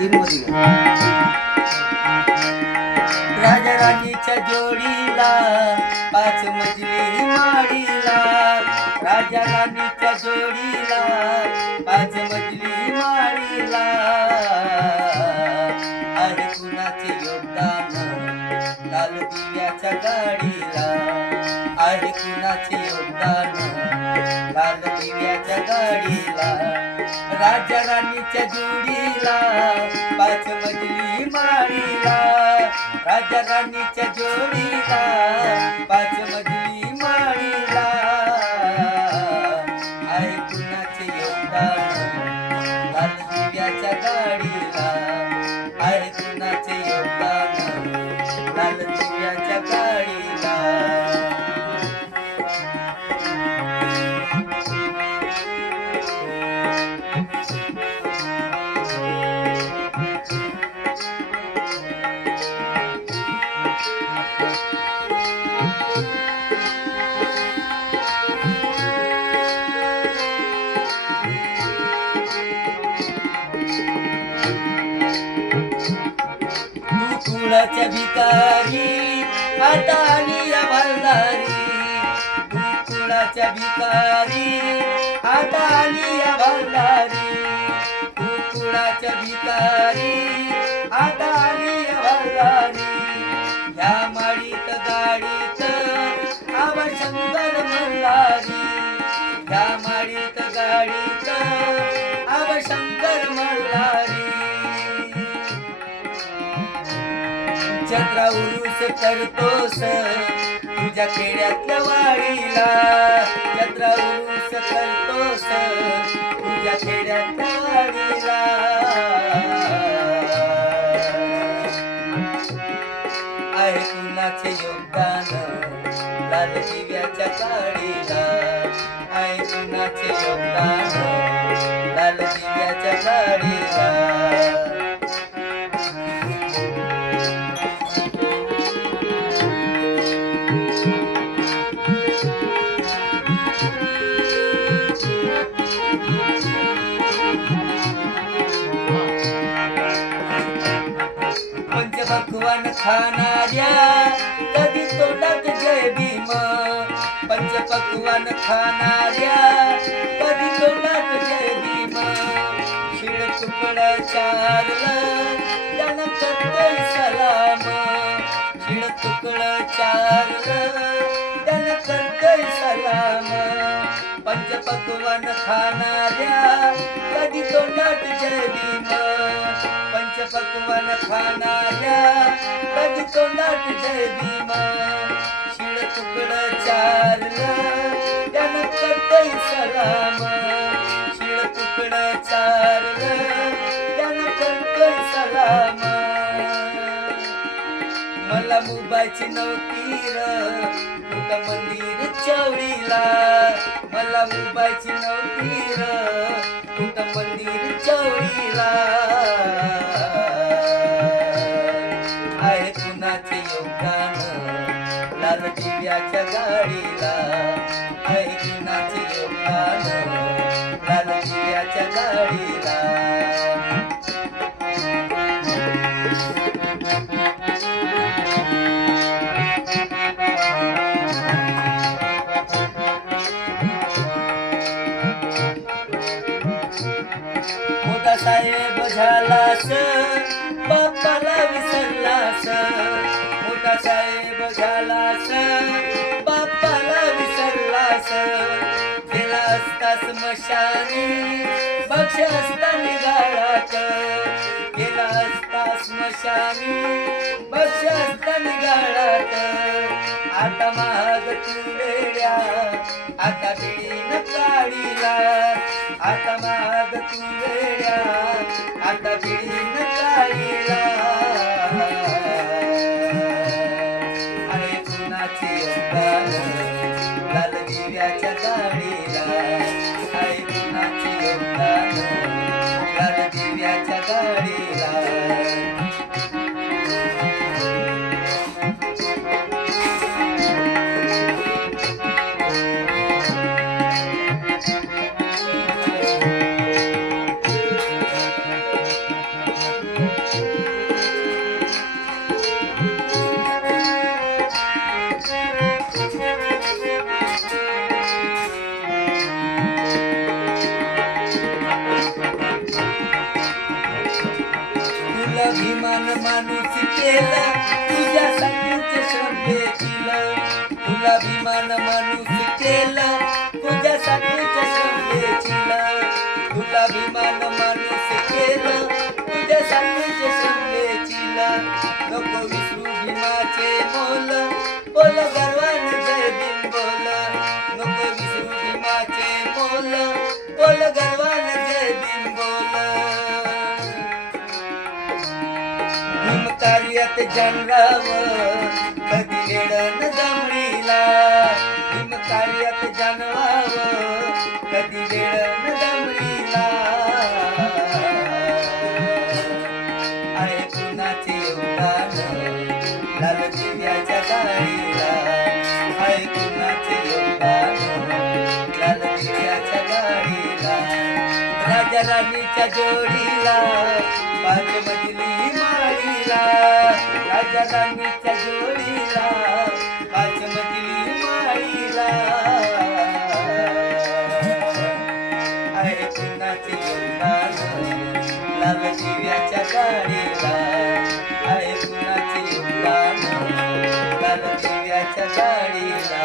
तीन मध्ये राजा राणीच्या जोडीला पाच मजली माडीला, राजा राणीच्या जोडीला पाच मजली माडीला, आहे कुणाचे योगदान लाल दिव्याच्या गाडीला, आहे कुणाचे योगदान लाल दिव्याच्या गाडीला, राजा राणीच्या जोडीला पाच मजली माडीला, राजा राणीच्या जोडीला पाच मजली माडीला, आहे कुणाचे योगदान लाल दिव्याच्या गाडीला, आहे कुणाचे योगदान लाल दिव्याच्या गाडीला. कुळाच्या भिकारी आता आली या भालदारी, कुळाच्या भिकारी आता आली या भालदारी, कुळाच्या भिकारी आता आली या भालदारी, ह्या माडीत गाडीत आवा शंकर मल्हारी, ह्या माडीत गाडीत आवा शंकर मल्हारी, चंद्रा उरूस करतोस तुझ्या खेड्यातल्या वाडीला, चंद्रा उरूस करतोस तुझ्या खेड्यातल्या वाडीला, आहे कुणाचे योगदान लाल दिव्याच्या गाडीला, आहे कुणाचे योगदान लाल दिव्याच्या गाडीला. पंचपक्वान खाणाऱ्या कधी तोंडात जय भीम, पंचपक्वान खाणाऱ्या कधी तोंडात जय भीम, शिळ तुकडं चारलं त्यानं करतोय सलाम, शिळ तुकडं चारलं त्यानं करतोय सलाम, पंचपक्वान खाणाऱ्या कधी तोंडात जय भीम, पंचपक्वान खाणाऱ्या कधी तोंडात जय भीम, शिळ तुकडं चारलं त्यानं करतोय सलाम, शिळ तुकडं चारलं त्यानं करतोय सलाम, मला मुंबईची नव्हती र कुठं मंदिर चवडीला, मला मुंबईची नव्हती र कुठं मंदिर चवडीला, आहे कुणाचे योगदान लाल दिव्याच्या गाडीला, आहे कुणाचे योगदान लाल दिव्याच्या गाडीला. मोठा साहेब झालास बाप्पाला विसरलास, मोठा साहेब झालास बाप्पाला विसरलास, गेला असतास मशानी बक्ष असता निगाळात, गेला असतास मशानी बक्ष असता निगाळात, आता महाग तू वेड्या आता बिडीन काढीला, आता महाग तू वेड्या आता बिडीन काढीला, आहे कुणाचे योगदान लाल दिव्याच्या गाडीला, आहे कुणाचे योगदान लाल दिव्याच्या गाडीला. विमान माणूस केलं तुझ्यासाठीच श्रम घेतलं. तुला विमान माणूस केलं तुझ्यासाठीच श्रम घेतलं. तुला विमान माणूस केलं तुझ्यासाठीच श्रम घेतलं. नको विसरू भीमाचे मोल बोल गर्वान जय भीम बोल. नको विसरू भीमाचे मोल बोल गर्वान जय भीम बोल. भीम कार्यात जाणवावं कधी वेळ न दमडीला. भीम कार्यात जाणवावं कधी वेळ न दमडीला. आहे कुणाचे योगदान लाल दिव्याच्या गाडीला. आहे कुणाचे योगदान लाल दिव्याच्या गाडीला. राजा राणीच्या जोडीला पाच मजली माडीला. राजा राणीच्या जोडीला पाच मजली माडीला. आहे कुणाचे योगदान लाल दिव्याच्या गाडीला. आहे कुणाचे योगदान लाल दिव्याच्या गाडीला.